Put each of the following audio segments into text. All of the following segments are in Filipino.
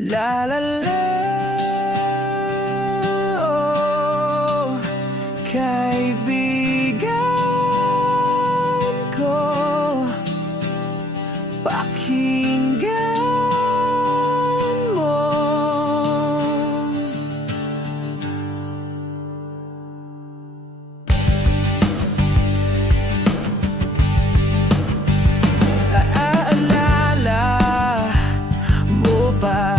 La la la, oh, kaibigan ko, pakinggan mo. Naaalala mo ba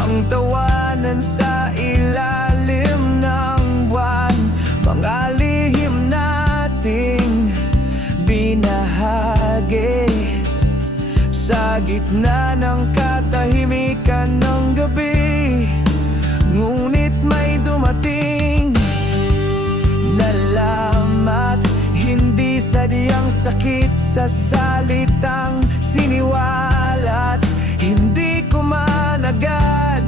ang tawanan sa ilalim ng buwan, mga lihim nating binahagi sa gitna ng katahimikan ng gabi? Ngunit may dumating na lamat, hindi sadyang sakit sa salitang siniwalat. Hindi ko man agad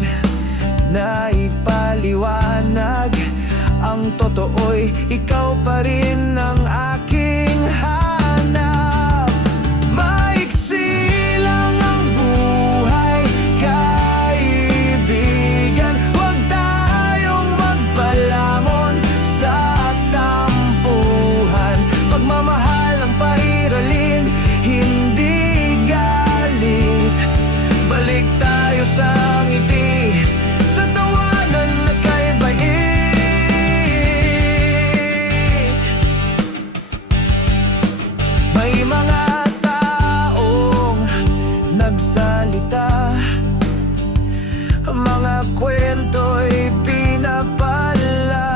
na ipaliwanag, ang totoo'y ikaw pa rin ang aking hanap. Maiksi lang ang buhay, kaibigan, huwag tayong magpalamon sa tampuhan. Pagmamahal ang pairalin, hindi galit. Balik tayo sa ngiti, sa tawanan na kay bait. May mga taong nagsalita, mga kwento'y pinapala,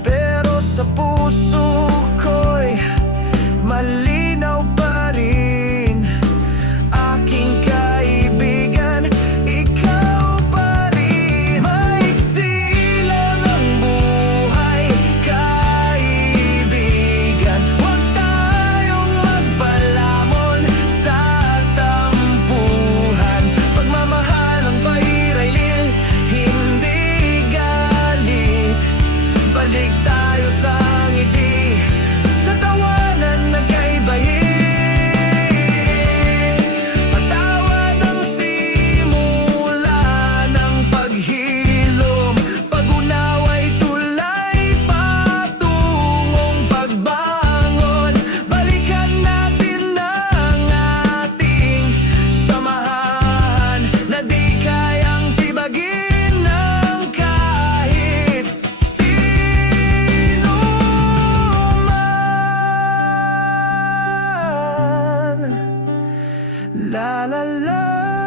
pero sa puso ko'y malinaw pa rin. Aking kaibigan, ikaw pa rin. Maiksi lang ang buhay, kaibigan, huwag tayong magpalamon sa tampuhan. Pagmamahal ang pairaylil, hindi galit. Balik tayo sa ngiti, sa tawanan na kay bait. Patawad ang simula ng paghilom, pag-unawa'y tulay patungong pagbangon. Balikan natin ang ating samahan na di kayang tibagin ng kahit sino man. La la la.